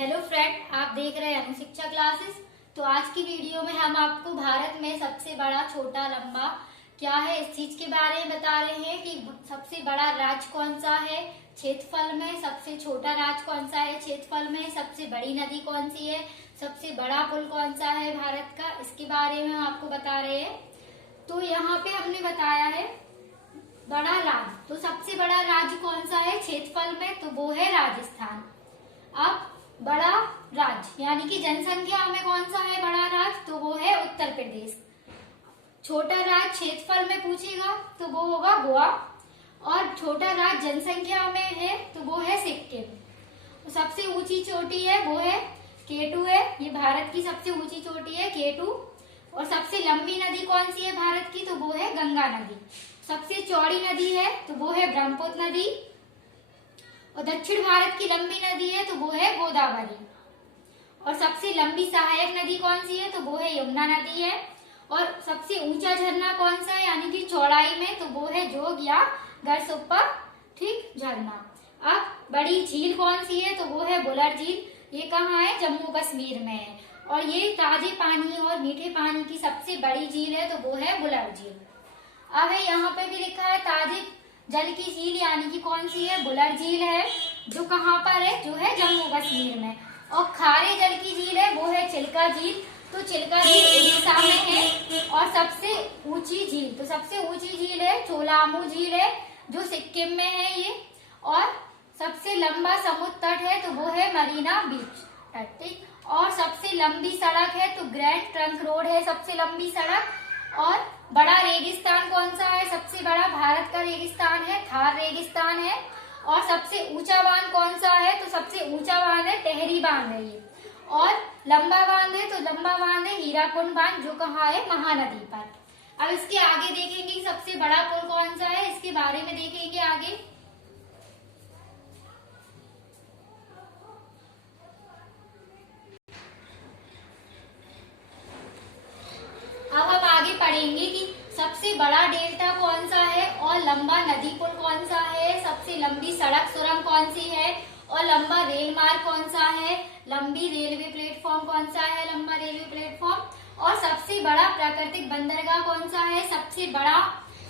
Hello friend, आप देख रहे हैं अनुशिक्षा क्लासेस। तो आज की वीडियो में हम आपको भारत में सबसे बड़ा, छोटा, लंबा क्या है इस चीज के बारे में बता रहे हैं कि सबसे बड़ा राज्य कौन सा है क्षेत्रफल में, सबसे छोटा राज्य कौन सा है क्षेत्रफल में, सबसे बड़ी नदी कौन सी है, सबसे बड़ा पुल कौन सा है भारत का, इसके बारे में हम आपको बता रहे हैं। तो यहाँ पे हमने बताया है बड़ा राज्य, तो सबसे बड़ा राज्य कौन सा है क्षेत्रफल में, तो वो है राजस्थान। अब बड़ा राज्य यानी कि जनसंख्या में कौन सा है बड़ा राज्य, तो वो है उत्तर प्रदेश। छोटा राज्य क्षेत्रफल में पूछेगा तो वो होगा गोवा, और छोटा राज्य जनसंख्या में है तो वो है सिक्किम। तो सबसे ऊंची चोटी है वो है केटू है, ये भारत की सबसे ऊंची चोटी है केटू। और सबसे लंबी नदी कौन सी है भारत की, तो वो है गंगा नदी। सबसे चौड़ी नदी है तो वो है ब्रह्मपुत्र नदी। और दक्षिण भारत की लंबी नदी है तो वो है गोदावरी। और सबसे लंबी सहायक नदी कौन सी है, तो वो है यमुना नदी है। और सबसे ऊंचा झरना कौन सा है यानी कि चौड़ाई में, तो वो है जोग या गढ़सुप्पा ठीक झरना। अब बड़ी झील कौन सी है, तो वो है बुलर झील। ये कहाँ है, जम्मू कश्मीर में है। और ये ताजे पानी और मीठे पानी की सबसे बड़ी झील है, तो वो है बुलर झील। अब है यहाँ पे भी लिखा है ताजे जल की झील यानी कि कौन सी है, बुलर झील है, जो कहाँ पर है, जो है जम्मू कश्मीर में। और खारे जल की झील है वो है चिल्का झील, तो चिल्का झील उड़ीसा में है। और सबसे ऊंची झील, तो सबसे ऊंची झील है चोलामू झील है, जो सिक्किम में है ये। और सबसे लंबा समुद्र तट है तो वो है मरीना बीच तट ठीक। और सबसे लंबी सड़क है तो ग्रैंड ट्रंक रोड है सबसे लंबी सड़क। और बड़ा रेगिस्तान कौन सा है, सबसे बड़ा भारत का रेगिस्तान है थार रेगिस्तान है। और सबसे ऊंचा बांध कौन सा है, तो सबसे ऊंचा बांध है टेहरी बांध है ये। और लंबा बांध है तो लंबा बांध है हीराकुंड बांध, जो कहाँ है, महानदी पर। अब इसके आगे देखेंगे कि सबसे बड़ा पुल कौन सा है, इसके बारे में देखेंगे आगे। अब हम आगे पढ़ेंगे कि सबसे बड़ा डेल्टा कौन सा है और लंबा नदी पुल कौन सा है, सबसे लंबी सड़क सुरंग कौन सी है, और लंबा रेल मार्ग कौन सा है, लंबी रेलवे प्लेटफॉर्म कौन सा है, लंबा रेलवे प्लेटफॉर्म। और सबसे बड़ा प्राकृतिक बंदरगाह कौन सा है, सबसे बड़ा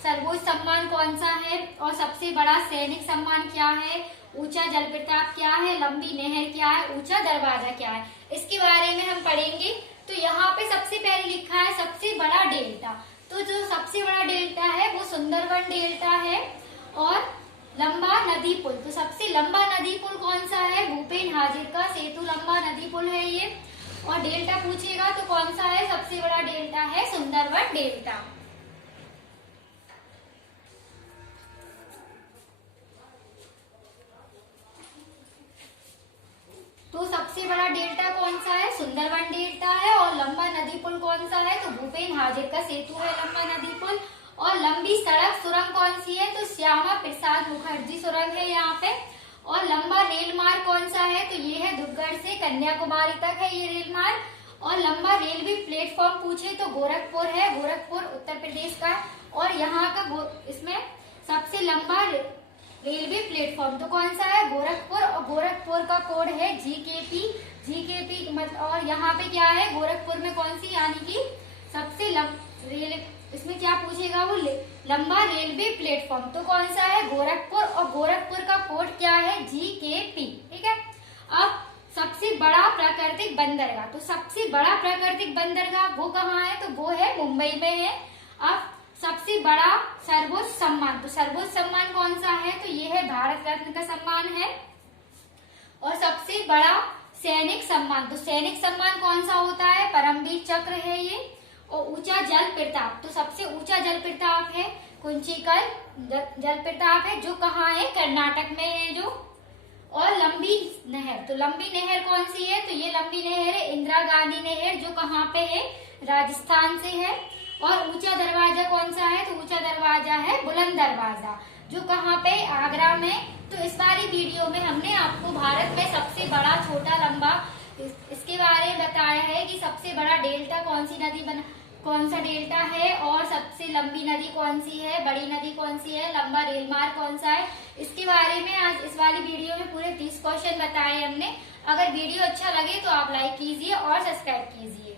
सर्वोच्च सम्मान कौन सा है, और सबसे बड़ा सैनिक सम्मान क्या है, ऊंचा जल प्रताप क्या है, लंबी नहर क्या है, ऊंचा दरवाजा क्या है, इसके बारे में हम पढ़ेंगे। तो यहाँ पे सबसे पहले लिखा है सबसे बड़ा डेल्टा, तो जो सबसे बड़ा डेल्टा है वो सुंदरवन डेल्टा है। और लंबा नदी पुल, तो सबसे लंबा नदी पुल कौन सा है, भूपेन हाजरिका सेतु लंबा नदी पुल है ये। और डेल्टा पूछेगा तो कौन सा है, सबसे बड़ा डेल्टा है सुंदरवन डेल्टा। तो सबसे बड़ा डेल्टा कौन सा है, सुंदरवन डेल्टा है। और लंबा नदी पुल कौन सा है, तो भूपेन हाजरिका सेतु है लंबा नदी पुल। और लंबी सड़क सुरंग कौन सी है, तो श्यामा प्रसाद मुखर्जी सुरंग है यहाँ पे। और लंबा रेल मार्ग कौन सा है, तो ये है दुर्गढ़ से कन्याकुमारी तक है ये रेल मार्ग। और लंबा रेलवे प्लेटफॉर्म पूछे तो गोरखपुर है, गोरखपुर उत्तर प्रदेश का। और यहाँ का इसमें सबसे लंबा रेलवे प्लेटफॉर्म तो कौन सा है, गोरखपुर। और गोरखपुर का कोड है जीकेपी, जीकेपी मतलब। और यहाँ पे क्या है, गोरखपुर में कौन सी यानी कि सबसे रेल, इसमें क्या पूछेगा वो लंबा रेलवे प्लेटफॉर्म तो कौन सा है, गोरखपुर। और गोरखपुर का कोड क्या है, जीकेपी ठीक है। अब सबसे बड़ा प्राकृतिक बंदरगाह, तो सबसे बड़ा प्राकृतिक बंदरगाह वो कहाँ है, तो वो है मुंबई में है। अब सबसे बड़ा सर्वोच्च सम्मान, तो सर्वोच्च सम्मान कौन सा है, तो ये है भारत रत्न का सम्मान है। और सबसे बड़ा सैनिक सम्मान, तो सैनिक सम्मान कौन सा होता है, परमवीर चक्र है ये। और ऊंचा जल प्रताप, तो सबसे ऊंचा जल प्रताप है कुंचिकल जल प्रताप है, जो कहाँ है, कर्नाटक में है जो। और लंबी नहर, तो लंबी नहर कौन सी है, तो ये लंबी नहर है इंदिरा गांधी नहर, जो कहाँ पे है, राजस्थान से है। और ऊंचा दरवाजा कौन सा है, तो ऊंचा दरवाजा है बुलंद दरवाजा, जो कहाँ पे, आगरा में। तो इस वाली वीडियो में हमने आपको भारत में सबसे बड़ा, छोटा, लंबा इसके बारे में बताया है कि सबसे बड़ा डेल्टा कौन सी नदी कौन सा डेल्टा है और सबसे लंबी नदी कौन सी है, बड़ी नदी कौन सी है, लंबा रेल मार्ग कौन सा है, इसके बारे में आज इस वाली वीडियो में पूरे 30 क्वेश्चन बताए हमने। अगर वीडियो अच्छा लगे तो आप लाइक कीजिए और सब्सक्राइब कीजिए।